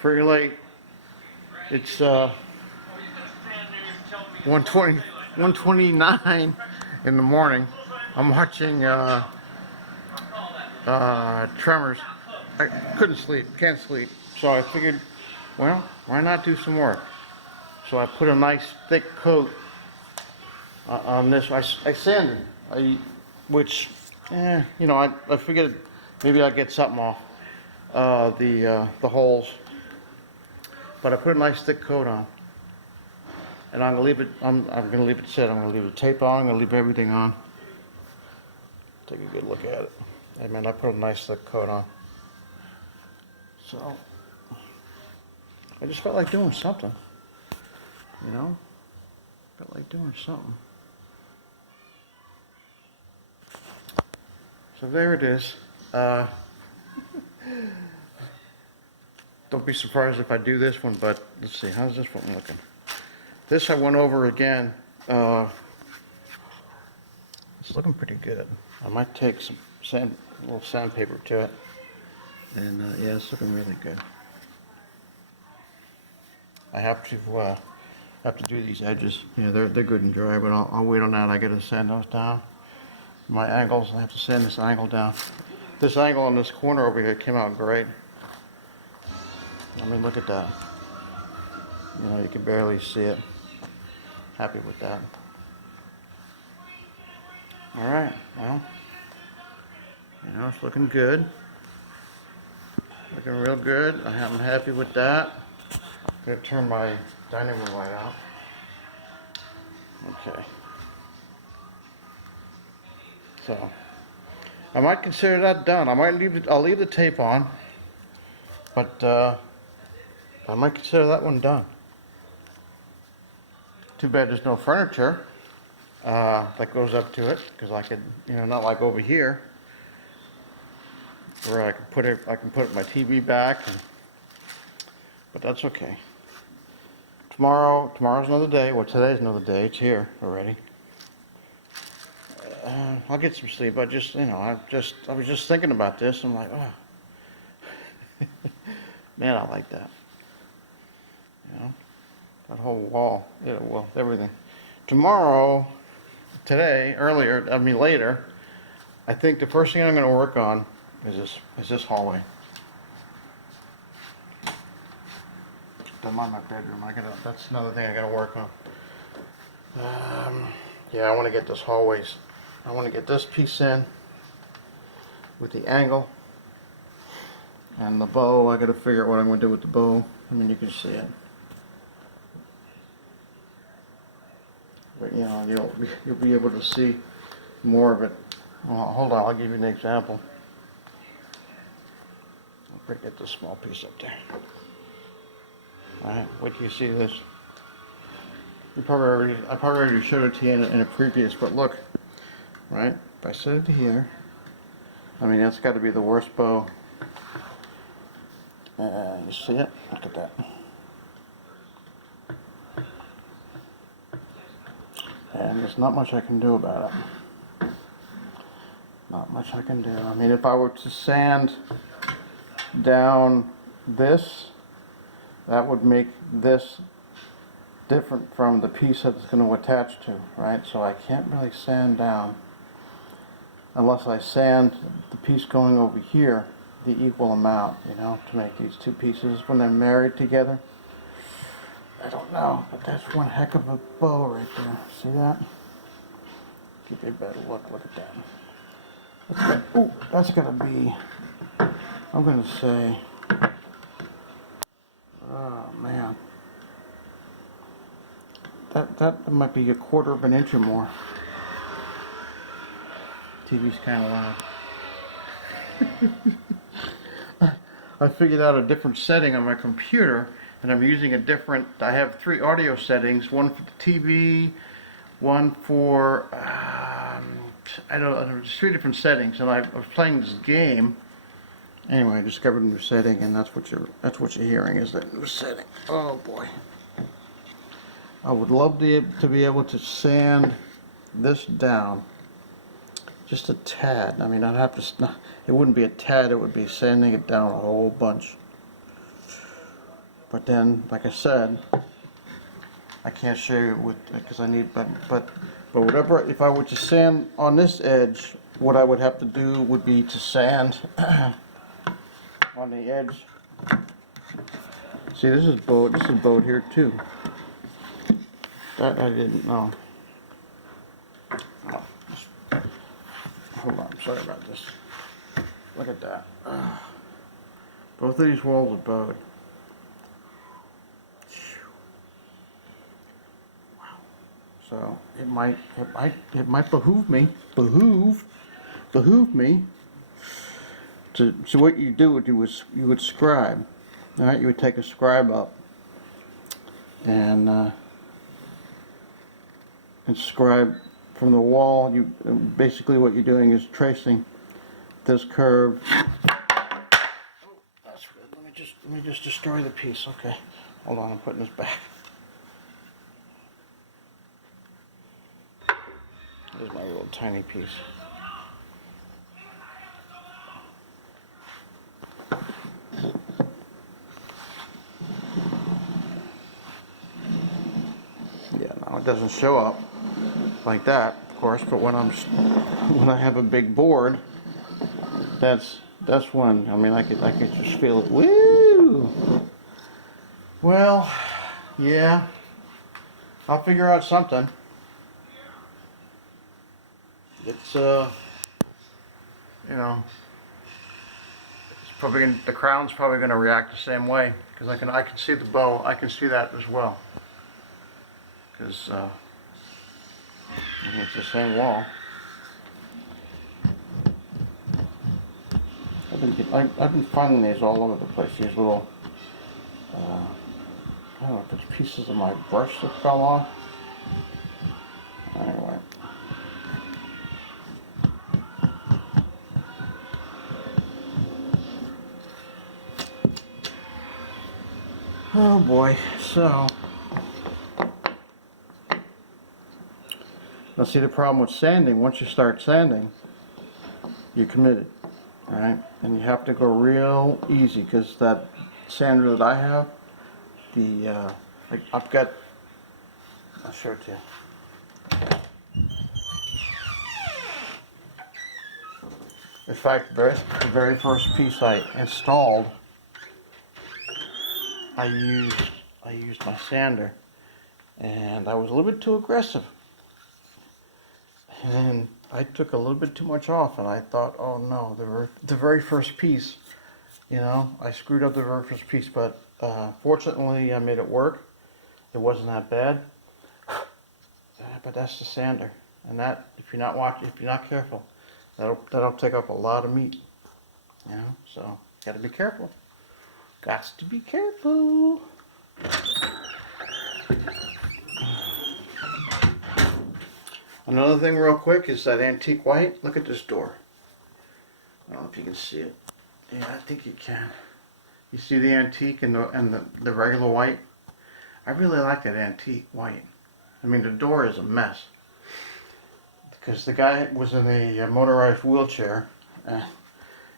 pretty late. It's 1:20, 1:29 in the morning. I'm watching Tremors. I couldn't sleep, can't sleep. So I figured, well, why not do some work? So I put a nice thick coat on this. I sanded, which, you know, I figured maybe I'd get something off the holes. But I put a nice thick coat on, and I'm gonna leave it. I'm gonna leave it sit. I'm gonna leave the tape on. I'm gonna leave everything on. Take a good look at it. Hey man, I put a nice thick coat on. So I just felt like doing something. You know, felt like doing something. So there it is. Don't be surprised if I do this one, but let's see, how's this one looking? This I went over again. It's looking pretty good. I might take some a little sandpaper to it. And yeah, it's looking really good. I have to do these edges. You know, they're good and dry, but I'll wait on that. I gotta sand those down. My angles, I have to sand this angle down. This angle on this corner over here came out great. I mean, look at that. You know, you can barely see it. Happy with that. All right, well, you know, it's looking good. Looking real good. I'm happy with that. I'm gonna turn my dining room light out. Okay. So, I might consider that done. I'll leave the tape on, but I might consider that one done. Too bad there's no furniture that goes up to it, because I could, you know, not like over here where I can put my TV back, but that's okay. Tomorrow's another day. Well, today's another day. It's here already. I'll get some sleep. You know, I was just thinking about this. I'm like, oh, man, I like that. You know, that whole wall. Yeah, well, everything. Later, I think the first thing I'm going to work on is this hallway. Don't mind my bedroom. That's another thing I got to work on. Yeah, I want to get this hallways. I want to get this piece in with the angle and the bow. I got to figure out what I'm going to do with the bow. I mean, you can see it. But you know, you'll be able to see more of it. Well, hold on, I'll give you an example. I'll get this small piece up there. Alright, wait till you see this. I probably already showed it to you in a previous, but look, right? If I set it here, I mean, that's got to be the worst bow. You see it? Look at that. And there's not much I can do about it. Not much I can do. I mean, if I were to sand down this, that would make this different from the piece that it's going to attach to, right? So I can't really sand down unless I sand the piece going over here the equal amount, you know, to make these two pieces when they're married together. I don't know, but that's one heck of a bow right there. See that? Give you a better look. Look at that. That's gonna be, I'm gonna say, oh man, that might be a quarter of an inch or more. TV's kind of loud. I figured out a different setting on my computer, and I'm using a different, I have 3 audio settings, one for the TV, one for, I don't know, there's 3 different settings, and I was playing this game. Anyway, I discovered a new setting, and that's what you're hearing is that new setting. Oh boy. I would love to be able to sand this down just a tad. I mean, I'd have to, it wouldn't be a tad, it would be sanding it down a whole bunch. But then, like I said, I can't show you with because I need, but whatever. If I were to sand on this edge, what I would have to do would be to sand on the edge. See, this is bowed. This is bowed here too. That I didn't know. Oh, hold on. Sorry about this. Look at that. Both of these walls are bowed. So it might behoove me to. So what you do is you would scribe. All right, you would take a scribe up and scribe from the wall. You basically what you're doing is tracing this curve. Oh, that's good. Let me just destroy the piece. Okay, hold on. I'm putting this back. There's my little tiny piece. Yeah, now it doesn't show up like that, of course. But when I have a big board, that's when I mean I could just feel it. Woo! Well, yeah, I'll figure out something. It's you know, it's probably the crown's probably going to react the same way because I can see the bow. I can see that as well because it's the same wall. I've been finding these all over the place. These little I don't know if it's pieces of my brush that fell off. Anyway. Oh boy, so now see the problem with sanding, once you start sanding, you're committed, alright? And you have to go real easy because that sander that I have, I've got, I'll show it to you. In fact, the very first piece I installed, I used my sander, and I was a little bit too aggressive, and I took a little bit too much off, and I thought, oh no, the very first piece, you know, I screwed up the very first piece, but fortunately I made it work. It wasn't that bad, but that's the sander, and that if you're not careful, that'll take up a lot of meat, you know. So you got to be careful. Got to be careful. Another thing real quick is that antique white. Look at this door. I don't know if you can see it. Yeah, I think you can. You see the antique and the regular white? I really like that antique white. I mean, the door is a mess. Because the guy was in a motorized wheelchair. And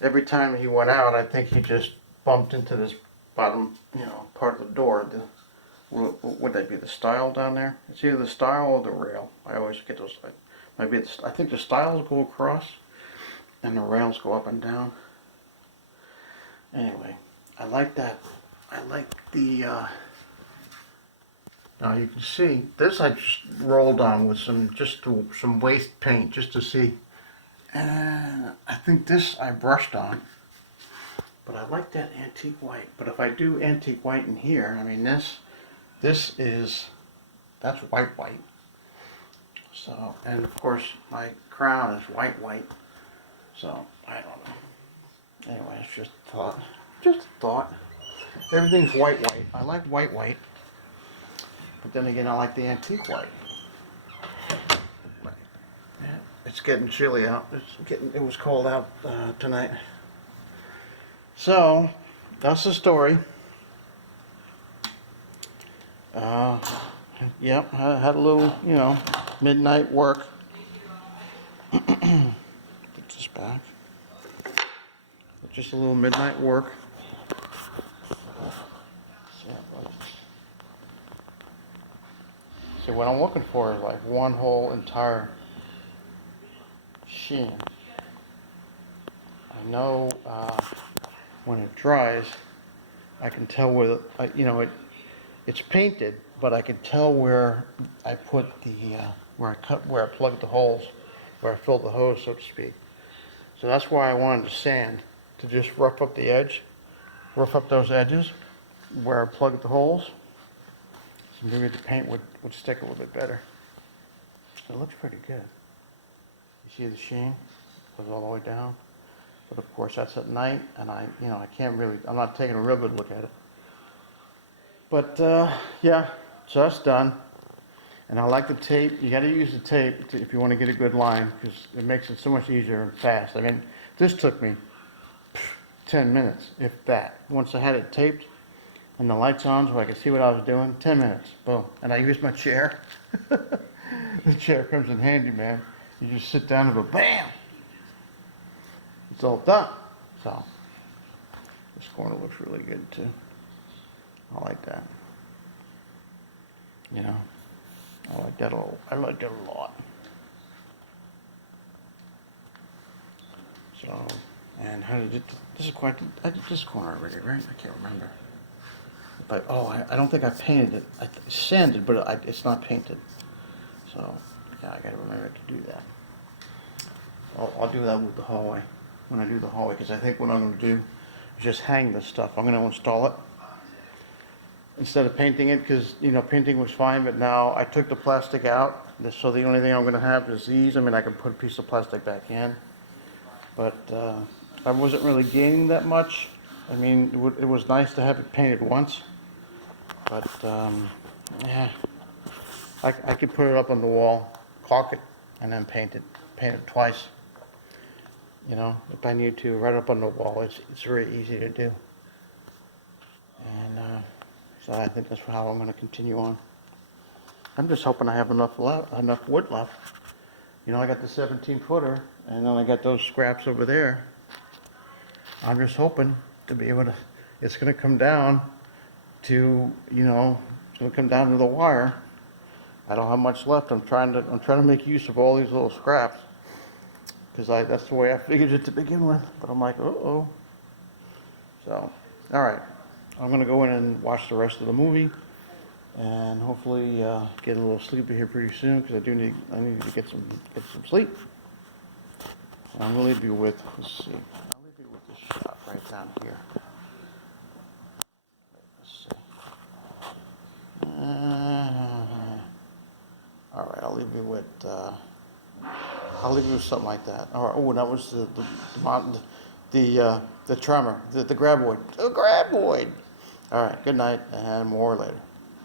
every time he went out, I think he just bumped into this bottom, you know, part of the door. Would that be the stile down there? It's either the stile or the rail. I always get those. I think the stiles go across and the rails go up and down. Anyway, I like that. I like the, now you can see, this I just rolled on with some waste paint just to see. And I think this I brushed on. But I like that antique white. But if I do antique white in here, I mean that's white. So, and of course my crown is white. So, I don't know. Anyway, it's just a thought. Just a thought. Everything's white. I like white. But then again, I like the antique white. Yeah, it's getting chilly out. It was cold out tonight. So, that's the story. Yep, I had a little, you know, midnight work. Put this back. Just a little midnight work. So, See, what I'm looking for is like one whole entire sheen. I know when it dries, I can tell where, it's painted, but I can tell where I put where I plugged the holes, where I filled the hose, so to speak. So that's why I wanted to sand, to just rough up the edge, rough up those edges where I plugged the holes. So maybe the paint would stick a little bit better. So it looks pretty good. You see the sheen? Goes all the way down. But of course that's at night, and I can't really, I'm not taking a real good look at it. But yeah, so that's done. And I like the tape. You got to use the tape if you want to get a good line, because it makes it so much easier and fast. I mean, this took me 10 minutes, if that. Once I had it taped and the lights on so I could see what I was doing, 10 minutes, boom. And I used my chair. The chair comes in handy, man. You just sit down and go, bam! It's all done. So, this corner looks really good too. I like that. You know, I like that a lot. So, and how did it, this is quite, I did this corner already, right? I can't remember. But, I don't think I painted it. I sanded, but it's not painted. So, yeah, I gotta remember to do that. I'll do that with the hallway, when I do the hallway, because I think what I'm gonna do is just hang this stuff. I'm gonna install it instead of painting it, because, painting was fine, but now I took the plastic out, so the only thing I'm gonna have is these. I mean, I can put a piece of plastic back in, but I wasn't really gaining that much. I mean, it was nice to have it painted once, but yeah, I could put it up on the wall, caulk it, and then paint it twice. If I need to, right up on the wall. It's very easy to do. And so I think that's how I'm going to continue on. I'm just hoping I have enough wood left. I got the 17-footer, and then I got those scraps over there. I'm just hoping to be able to, it's going to come down to, it's going to come down to the wire. I don't have much left. I'm trying to make use of all these little scraps, because that's the way I figured it to begin with. But I'm like, uh-oh. So, all right. I'm going to go in and watch the rest of the movie, and hopefully get a little sleepy here pretty soon, because I need to get some sleep. So I'm going to leave you with, let's see, I'll leave you with this shot right down here. Let's see. All right, I'll leave you with something like that. All right. Oh, that was the tremor, the graboid. Oh, graboid. All right. Good night, and more later.